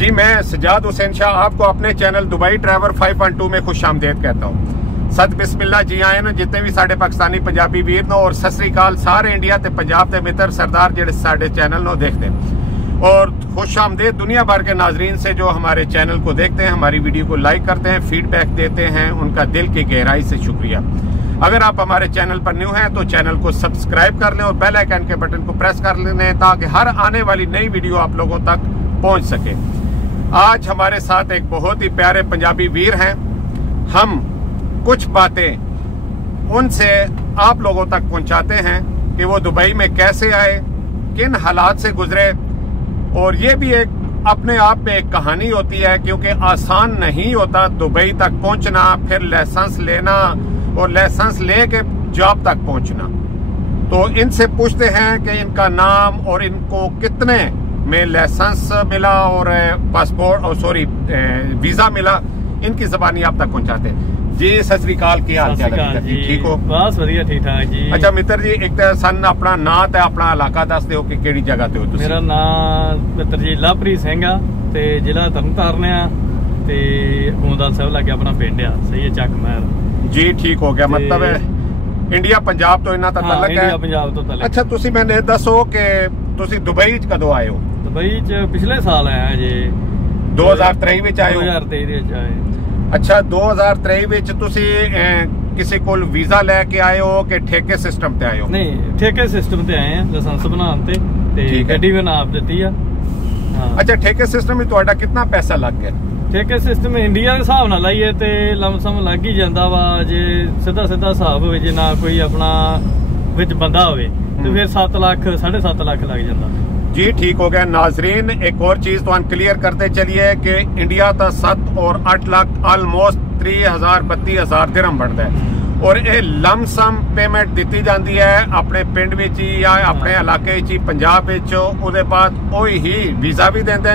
जी, मैं सजाद हुसैन शाह आपको अपने चैनल दुबई ट्रैवल 512 में खुश आमदेद कहता हूँ। सत बिस्मिल्ला जी आए ना जितने भी साढ़े पाकिस्तानी पंजाबी वीर नो और सत श्री अकाल सारे इंडिया ते पंजाब के मित्र सरदार जेडे साढ़े चैनल नो देखते हैं और खुश आमदेद दुनिया भर के नाजरीन से जो हमारे चैनल को देखते हैं, हमारी वीडियो को लाइक करते हैं, फीडबैक देते हैं, उनका दिल की गहराई से शुक्रिया। अगर आप हमारे चैनल पर न्यू हैं तो चैनल को सब्सक्राइब कर लें और बेल आइकन के बटन को प्रेस कर लें ताकि हर आने वाली नई वीडियो आप लोगों तक पहुंच सके। आज हमारे साथ एक बहुत ही प्यारे पंजाबी वीर हैं। हम कुछ बातें उनसे आप लोगों तक पहुंचाते हैं कि वो दुबई में कैसे आए, किन हालात से गुजरे, और ये भी एक अपने आप में एक कहानी होती है क्योंकि आसान नहीं होता दुबई तक पहुंचना, फिर लाइसेंस लेना और लाइसेंस लेके जॉब तक पहुंचना। तो इनसे पूछते हैं कि इनका नाम और इनको कितने में लाइसेंस मिला और पासपोर्ट और वीजा मिला, इनकी ज़बानी आप तक पहुंचाते हैं। जी सत श्री अकाल, की हाल चाल है जी? ठीक हो? बस वधिया ठीक ठाक जी। अच्छा मित्र जी, एक तो सन अपना नाम ते अपना इलाका दस दिओ कि केड़ी जगह ते हो तुसीं? मेरा नाम मित्र जी लवप्रीत सिंह आ ते जिला तरनताਰਨ आ ते गोंदवाल साहब लागे अपना पिंड आ, सही है, चक महर जी। ठीक हो गया, मतलब इंडिया पंजाब तो इन्ना तलक है? इंडिया पंजाब तो तलक। अच्छा तुसीं मैंने दसो कि तुसीं दुबई च कदों आए हो? दुबई च पिछले साल आया जी, 2023 विच आए हो? 2023 विच आए। अच्छा, 2023 विच तुसीं किसी कोल वीजा लेके आए हो कि ठेके सिस्टम ते आए हो? नहीं, ठेके सिस्टम ते आए हैं, लाइसेंस बनाने ते गड्डी भी नाप दी आ। अच्छा, ठेके सिस्टम में तुहाडा कितना पैसा लग गया? ठेके सिस्टम इंडिया के हिसाब नाल लाइए ते लमसम लग ही जांदा वा। जे सीधा हिसाब होवे, जे ना कोई अपना विच बंदा होवे तो फिर 7 लाख 7.5 लाख लग जांदा जी। ठीक हो गया नाजरीन, एक और चीज तो क्लियर करते चलिए कि इंडिया का 7 और 8 लाख ऑलमोस्ट 30,000-32,000 दिरहम बनता है और ये लमसम पेमेंट दी जाती है अपने पिंड में ही या अपने इलाके ही, पंजाब उहदे बाद वही ही वीजा भी देंदे,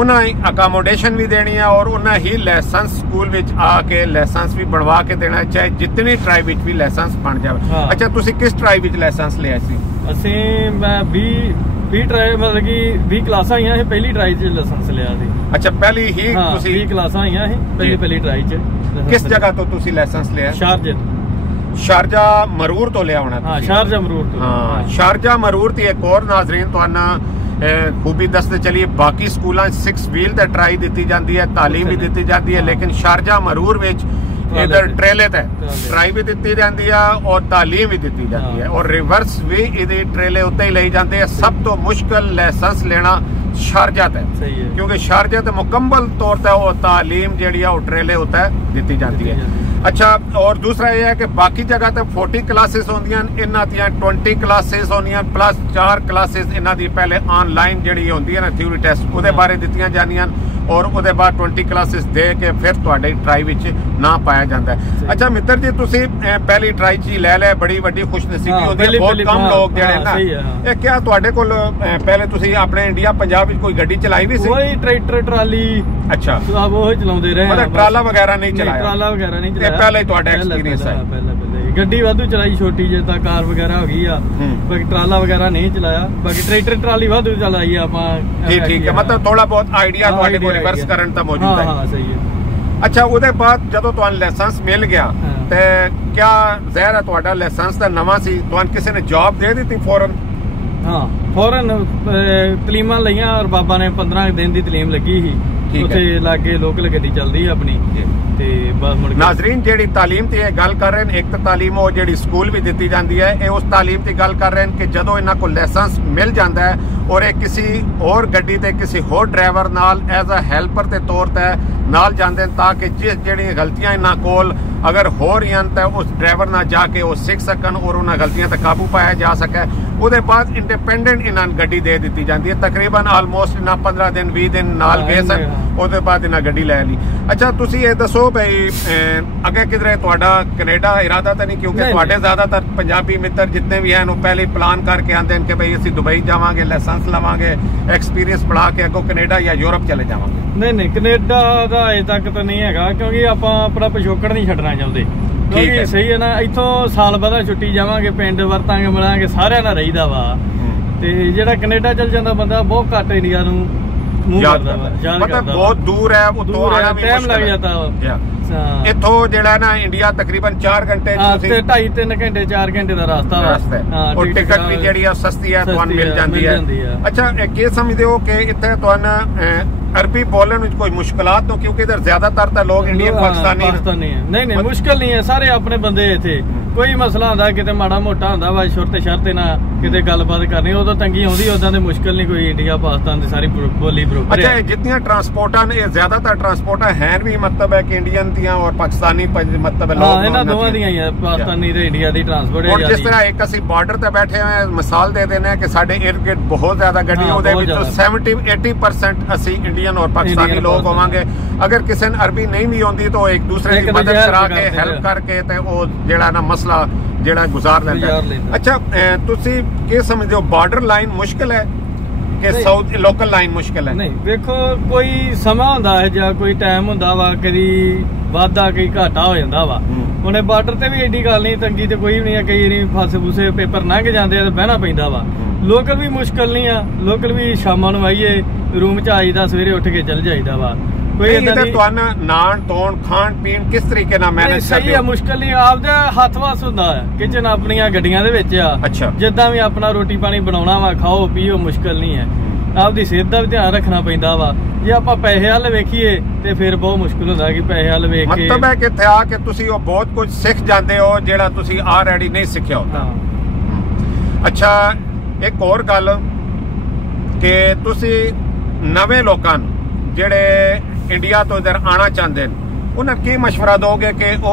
उन्हें अकोमोडेशन भी देनी है और उन्हें ही लाइसेंस स्कूल में आके लाइसेंस भी बनवा के देना, चाहे जितनी ट्राई विच भी लाइसेंस बन जाए। अच्छा, तुसी किस ट्राई विच लाइसेंस लिया सी? ਅਸੀਂ मैं 20 ट्राई मतलब कि 20 क्लासा आईया ਸੀ, पहली ट्राई च लाइसेंस लिया ਸੀ। अच्छा, पहली ही तुसी 20 क्लासा आईया ਸੀ, पहली ट्राई च। किस जगह तो तुसी लाइसेंस लिया? शारजा मरूर तो लिया होना? हाँ, शारजा मरूर तो। हाँ, शारजा मरूर थी। एक और नाजरीन तो खूबी दसते चलिए, बाकी स्कूलों 6 व्हील ते ट्राई दी जाती है, तालीम भी दी जाती है, लेकिन शारजा मरूर विच इधर ट्रेले ते ट्राई भी दी जाती है और तालीम भी दी जाती है और रिवर्स भी इधर ट्रेले उत्ते ही लाई जाते हैं। सब तो मुश्किल लाइसेंस लेना शारजा ते, क्योंकि शारजा ते मुकम्मल तौर पर वो तालीम जी ट्रेले उत्ते दी जाती है। अच्छा, और दूसरा यह है कि बाकी जगह तो 40 क्लासेस होंदियां, इन्हां दियां 20 क्लासेस होंदियां प्लस 4 क्लासेस इन्हां दी पहले ऑनलाइन जिहड़ी होंदी है ना थ्योरी टेस्ट उहदे बारे दित्तियां जांदियां और उहदे बाद 20 क्लासेस दे के फिर तुहाडे ट्राई विच ना पाया जाता है। अच्छा मित्र जी, तुसी पहली ट्राई च ले ले, बड़ी वड्डी खुशनसीबी होंदी है, बहुत कम लोग जिहड़े ना ये क्या तुहाडे कोल पहले तुसी अपने इंडिया पंजाब विच कोई गड्डी चलाई भी सी? कोई ट्रैक्टर ट्राली? अच्छा, सब वो चलाਉਂਦੇ ਰਹੇ, मतलब ट्राला वगैरह नहीं चलाया? ट्राला वगैरह नहीं चलाया, पहले ही तुहाडा एक्सपीरियंस है? पहले गड्डी वाधू चलाई, छोटी जे ता कार वगैरह हो गई आ, बाकी ट्राला वगैरह नहीं चलाया, बाकी ट्रैक्टर ट्राली वाधू चलाई आपां जी। ठीक है, मतलब थोड़ा बहुत आइडिया तुहाडे कोल रिवर्स करन दा मौजूद है? हां, सही है। अच्छा, उहदे बाद जदों तुहानू लाइसेंस मिल गया ते क्या ज़ाहिर है तुहाडा लाइसेंस दा नवां सी, तुहानू किसी ने जॉब दे दी फौरन? हाँ, फौरन तलीमां लईयां और बाबा ने 15 दिन की तलीम लगी ही, उत्थे लागे लोकल गड्डी चलदी अपनी ते बस मुड़। नाजरीन, जेड़ी तालीम दी गल कर रहे हैं, एक तो तालीम वो जेड़ी स्कूल भी दी जाती है, ये उस तालीम की गल कर रहे हैं कि जदों इन्हां को लाइसेंस मिल जाता है और एक किसी और गड्डी ते किसी होर ड्राइवर नाल एज अ हेल्पर के तौर पर नाल जाते हैं ताकि जिस जेड़ी गलतियां इन्हां कोल अगर हो रही हैं तो उस ड्राइवर ना जाके वो सीख सकन और उन्होंने गलतियां तक काबू पाया जा सके। उसके बाद इंडिपेंडेंट इन्हें गड्डी दे दी जाती है, तकरीबन ऑलमोस्ट इन्हें 15 दिन 20 दिन नाल गए सन, उसके बाद इन्हें गड्डी लै ली। अच्छा, तुसी ये दसो भाई अगे किधरे तुहाडा कनेडा इरादा तो नहीं? क्योंकि तुहाडे ज्यादातर पंजाबी मित्र जितने भी हैं पहले प्लान करके आते हैं कि भाई असीं दुबई जावांगे, लाइसेंस लवांगे, एक्सपीरियंस बढ़ा के अगों कनेडा या यूरोप चले जावांगे। नहीं, कनेडा दा अजे तक तो नहीं है, क्योंकि आपां अपना पिछोकड़ नहीं छड्डना चाहुंदे। क्योंकि सही है ना, इत्थों साल बाद छुट्टी जावांगे, पिंड वरतांगे, मिलांगे, सारिਆਂ ਨਾਲ रहीदा वा। ते जिहड़ा कनेडा चल जांदा बंदा बहुत घट इंडिया नूं मतलब बहुत दूर है, वो तो आना भी टाइम लग जाता। इथों जेड़ा ना इंडिया तकरीबन 4 घंटे 2.5-3 घंटे 4 घंटे का रास्ता है और टिकट भी जेड़ी सस्ती है तुहानू मिल जाती है। अच्छा के समझदे हो कि इत्थे तुहानू अरबी बोलने में कोई मुश्किलात तो, क्योंकि इधर ज्यादातर तो लोग इंडियन पाकिस्तानी है। नहीं मुश्किल नहीं है, सारे अपने बंदे इत्थे। कोई मसला होंदा किते माड़ा मोटा होंदा वा शर्ते ना किते गलबात करनी, उदों तंगी आउंदी, उदां ते मुश्किल नहीं कोई। इंडिया पाकिस्तान दी सारी बोली बरोबर है। अच्छा जितनियां ट्रांसपोर्टां ने ज्यादातर ट्रांसपोर्टां हैं भी मतलब है कि इंडियन दियां और पाकिस्तानी मतलब है लोग इन्हां दोवां दियां ही है, पाकिस्तानी ते इंडिया दी ट्रांसपोर्ट है। और जिस तरह एक असि बॉर्डर ते बैठे हुए मिसाल दे देने कि साडे इर्द गिर्द बहुत ज्यादा गड्डियां ओदे विचों 70-80% असि इंडियन और पाकिस्तानी लोग होवांगे। अगर किसी ने अरबी नहीं भी आउंदी तो एक दूसरे की मदद करा के हेल्प करके ते ओ जेड़ा ना मसला जेड़ा गुजार लेंदा। अच्छा तुसी के समझदे हो बॉर्डर लाइन मुश्किल है कि साउथ लोकल लाइन मुश्किल है? नहीं देखो कोई समा हुंदा है जां कोई टाइम हुंदा वा, कदी वाधा कई घाटा हो जांदा वा। हुण बॉर्डर ते भी एडी गल नहीं, तंगी ते कोई भी नहीं है। कई वारी फस फुसे पेपर लंघ जांदे ते बहना पैंदा वा। लोकल भी मुश्किल नहीं है, लोकल भी शामां नूं आईए रूम च आईदा, सवेरे उठ के चल जाईदा वा। नान तोन खान पीन किस तरीके नाल मैनेज सही है? मुश्किल नहीं, आपदा हत्थ वस हुंदा है। किचन अपनियां गड्डियां दे विच आ। अच्छा जिद्दां भी अपना रोटी पानी बनाउणा वा, खाओ पीओ, मुश्किल नहीं है। आपदी सेहत दा भी ध्यान रखना पैंदा वा। जे आपां पैसे हल वेखीए ते फिर बहुत मुश्किल हुंदा कि पैसे हल वेख के मतलब है कि इत्थे आ के तुसी ओ बहुत कुछ सिख जांदे हो जेड़ा तुसी ऑलरेडी नहीं सिखिया होता। अच्छा एक और गल कि तुसी नवे लोकां जेड़े इंडिया तो इधर आना चाहते हैं उन्हें की मशवरा दोगे कि वो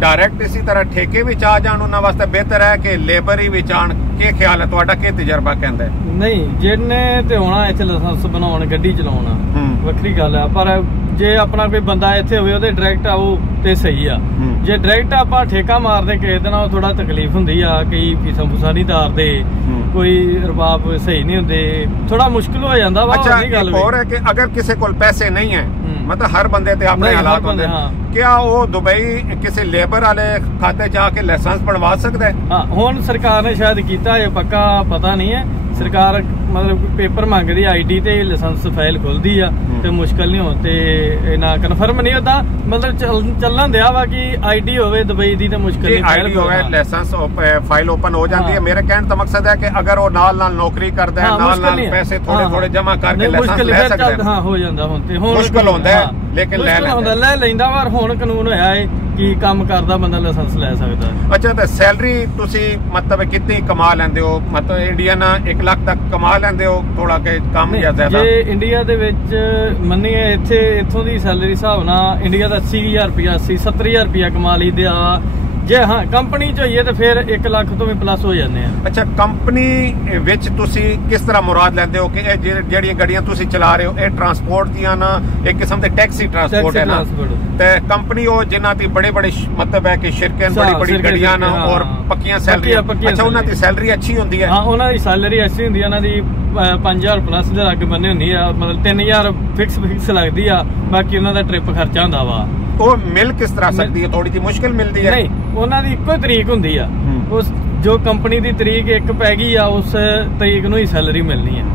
डायरेक्ट इसी तरह ठेके विच आ जान? उन्हां वास्ते बेहतर है कि लेबर ही विच आन? के ख्याल है तुहाडा, के तजर्बा कहंदा है? नहीं जिन्ने ते होना इत्थे लाइसेंस बनाउण गड्डी चलाउणा वक्री गल है, पर जे अपना कोई बंदा इत्थे होवे ओदे डायरेक्ट आओ ते सही आ। जे डायरेक्ट आपां ठेका मारदे किसे दे नाल थोड़ा तकलीफ हुंदी आ, कई फीसां फूसां नहीं तारदे, कोई रबाब सही नहीं हुंदे, थोड़ा मुश्किल हो जांदा वा। अच्छा एक और है कि अगर किसी कोल पैसे नहीं है, मतलब हर बंदे ते अपने हालात होंदे, क्या वो दुबई किसी लेबर वाले खाते च आके लाइसेंस बनवा सकदा है? हाँ हुण सरकार ने शायद कीता है, पक्का पता नहीं है। सरकार मतलब पेपर मंगदी आईडी ते लाइसेंस फाइल खुलदी आ ते मुश्किल नहीं होते ना, कन्फर्म नहीं होता, मतलब चलन दिया वा कि आईडी होवे दुबई दी ते मुश्किल नहीं, आईडी होवे लाइसेंस फाइल ओपन हो जाती है। मेरे कहने का मकसद है कि अगर वो नाल नौकरी करदा है, नाल पैसे थोड़े जमा करके लाइसेंस ले सकदा है। हां हो जांदा हुण ते हुण मुश्किल होंदा है लेकिन ले लैंदा वा। हुण कानून होया है कि काम करदा बंदा लाइसेंस ले सकदा है। अच्छा ते सैलरी तुसी मतलब कितनी कमा लेंदे हो? मतलब इंडियन 1 लाख तक कमा लेंदे हो थोड़ा के कम या ज्यादा? जे इंडिया दे विच मन्निए इत्थों दी सैलरी हिसाब नाल इंडिया दा 80,000 रुपया 80-70,000 रुपया कमा लईदे आ। जे हाँ कंपनी च होइए तो फिर 1 लाख तो भी प्लस हो जाते हैं। अच्छा कंपनी विच तुसी किस तरह मुराद लेंदे हो कि जेहड़ियां गड्डियां तुसी चला रहे हो ये ट्रांसपोर्ट दियां ना एक किस्म दे टैक्सी ट्रांसपोर्ट है ना, ते कंपनी ओ जिन्हां दी बड़े मतलब है कि शिरकत बड़ी गड्डियां ना और पक्कियां सैलरी। अच्छा उन्हां दी सैलरी अच्छी हुंदी है? हां उन्हां दी सैलरी अच्छी हुंदी है, उन्हां दी 5,000 प्लस दे लग बन्ने हुंदी है, मतलब 3,000 फिक्स लगदी आ, बाकी उन्हां दा ट्रिप खर्चा हुंदा वा। वो मिल किस तरह सकती है? थोड़ी सी मुश्किल मिलती है? नहीं उन्हां दी इक्को तरीक हुंदी आ, उस जो कंपनी दी तरीक एक पै गई आ उस तरीक नूं ही सैलरी मिलनी है।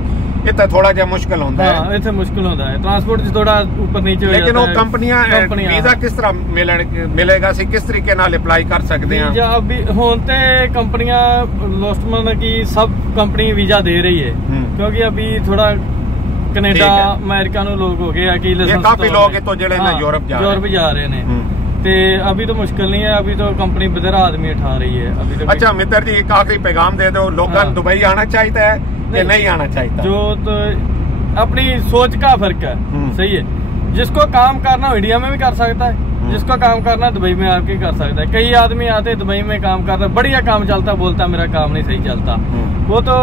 इतना थोड़ा जिहा मुश्किल होंदा है। हां इत्थे मुश्किल होंदा है, ट्रांसपोर्ट च थोड़ा ऊपर नीचे हो जाता है। लेकिन वो कंपनियां वीजा किस तरह मिलेगा सी, किस तरीके नाल अप्लाई कर सकते हैं? वीजा अभी हुण ते कंपनियां लोस्टमन की सब कंपनी वीजा दे रही है, क्योंकि अभी थोड़ा कनेडा अमेरिका नूं लोग हो गए कि काफी लोग तो जेड़े ना यूरोप जा रहे ने, ते अभी तो मुश्किल नहीं है, अभी तो कंपनी बथेरा आदमी उठा रही है अभी तो। अच्छा मित्र जी एक आखिरी पैगाम दे दो, लोगों दुबई आना चाहिए है कि नहीं आना चाहिए? जो तो अपनी सोच का फर्क है, सही है। जिसको काम करना हो इंडिया में भी कर सकता है, जिसको काम करना दुबई में आके कर सकता है। कई आदमी आते दुबई में काम करता, बढ़िया काम चलता, बोलता मेरा काम नहीं सही चलता। वो तो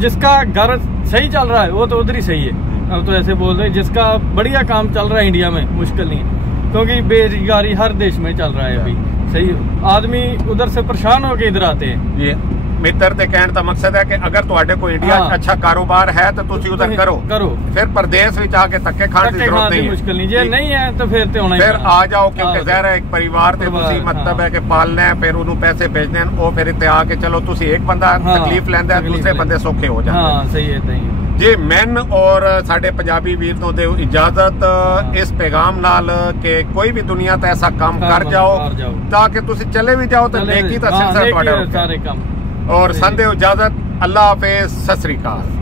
जिसका घर सही चल रहा है वो तो उधर ही सही है। अब तो ऐसे बोल रहे जिसका बढ़िया काम चल रहा है इंडिया में मुश्किल नहीं है, क्योंकि बेरोजगारी हर देश में चल रहा है अभी। सही आदमी उधर से परेशान होकर इधर आते हैं। ये मित्र ते कहने का मकसद है कि अगर तुहाडे कोई इंडिया अच्छा कारोबार है तो तुसी उधर करो, फिर प्रदेश विच आके धक्के खाने की जरूरत नहीं है। मुश्किल नहीं, जे नहीं है तो फिर ते होना ही, फिर आ जाओ, क्योंकि ज़ाहिर है एक परिवार ते तुसी मतलब है कि पालना है, फिर उन्होंने पैसे भेजने हैं, वो फिर इत्ते आके चलो तुसी एक बंदा तकलीफ लैंदा है, दूसरे बंदे सौखे हो जाते हैं। हां सही है। जी मैन और साडे पंजाबी वीर तो दे इजाजत इस पैगाम नाल के कोई भी दुनिया ते ऐसा काम कर जाओ ताकि तुसी चले भी जाओ तो नेकी दा सिलसिला तुहाडा सारे काम और संदे इजाजत। अल्लाह हाफिज, सत श्री अकाल।